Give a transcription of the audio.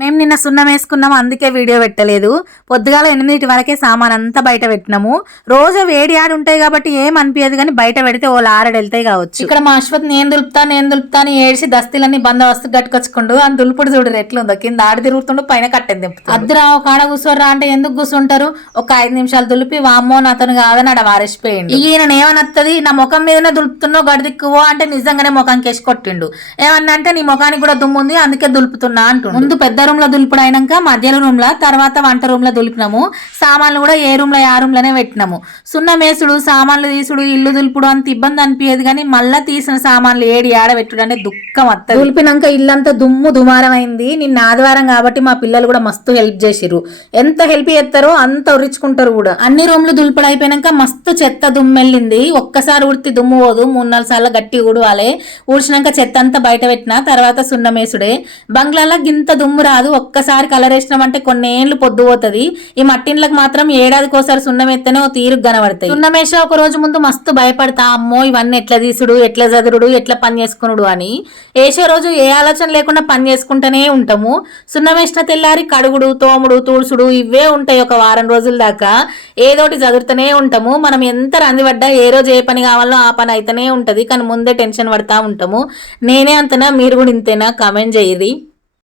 మేము నిన్న సున్నం వేసుకున్నాము, అందుకే వీడియో పెట్టలేదు. పొద్దుగాల 8 వరకే సామాన్ అంతా బయట పెట్టినాము. రోజు వేడి ఆడి ఉంటాయి కాబట్టి ఏం అనిపించదు, కానీ బయట పెడితే ఓ లారడు వెళ్తాయి కావచ్చు. ఇక్కడ మా అశ్వత్ నేను దులుపుతా అని ఏడ్చి దస్తీలన్నీ బందోబస్తు గట్టుకొచ్చుకుండు. అని దులుపుడు చూడు ఎట్లుందో, కింద ఆడి తిరుగుతుండు, పైన కట్టెని దింపుతాడు. అద్దరా ఒక ఆడ కూర్చోర్రా అంటే ఎందుకు కూర్చుంటారు, ఒక 5 నిమిషాలు దులిపి వామ్మో అతను కాదని ఆడ వారేసిపోయిండు. ఈయన ఏమనత్తది, నా ముఖం మీదనే దులుపుతున్నావు గడిదిక్కువో అంటే నిజంగానే ముఖానికి వేసి కొట్టిండు. ఏమన్నా అంటే నీ ముఖానికి కూడా దుమ్ము ఉంది అందుకే దులుపుతున్నా అంటుండు. ముందు పెద్ద రూమ్ లో దులుపుడు అయినాక మధ్యలో రూమ్ లా, తర్వాత వంట రూమ్ లో దులిపినాము. సామాన్లు కూడా ఏ రూమ్ లో ఆ రూమ్ లోనే పెట్టినాము. సున్నమేసుడు, సామాన్లు తీసుడు, ఇల్లు దులుపుడు అంత ఇబ్బంది అనిపించేది, కానీ మళ్ళా తీసిన సామాన్లు ఏడి ఆడబెట్టుడు అంటే దుఃఖం వస్తుంది. దులిపినాక ఇల్లంతా దుమ్ము దుమారం అయింది. నిన్న ఆదివారం కాబట్టి మా పిల్లలు కూడా మస్తు హెల్ప్ చేసిర్రు. ఎంత హెల్ప్ చేస్తారో అంత ఉరించుకుంటారు కూడా. అన్ని రూమ్లు దులుపుడు అయిపోయినాక మస్తు చెత్త దుమ్ము వెళ్ళింది. ఒక్కసారి ఉడితే దుమ్ము పోదు, 3-4 సార్లు గట్టి ఊడవాలి. ఊడ్చినాక చెత్త అంతా బయట పెట్టిన తర్వాత సున్నమేసుడే. బంగ్లాలో గింత దుమ్ము రాదు, ఒక్కసారి కలర్ వేసినామంటే కొన్నేళ్లు పొద్దు పోతుంది. ఈ మట్టిండ్లకు మాత్రం ఏడాదికోసారి సున్నం ఎత్తనే ఓ తీరుకు కనబడతాయి. సున్నమేస ఒక రోజు ముందు మస్తు భయపడతా, అమ్మో ఇవన్నీ ఎట్లా తీసుడు, ఎట్లా చదురుడు, ఎట్లా పని చేసుకునుడు అని. వేసే రోజు ఏ ఆలోచన లేకుండా పని చేసుకుంటూనే ఉంటాము. సున్నమేసిన తెల్లారి కడుగుడు, తోముడు, తుడుసుడు ఇవే ఉంటాయి ఒక వారం రోజుల దాకా. ఏదోటి చదురుతూనే ఉంటాము. మనం ఎంత రందిపడ్డా ఏ రోజు ఏ పని కావాలో ఆ పని అయితేనే ఉంటది, కానీ ముందే టెన్షన్ పడతా ఉంటాము. నేనే అంతనా, మీరు కూడా ఇంతేనా? కామెంట్ చేయరి.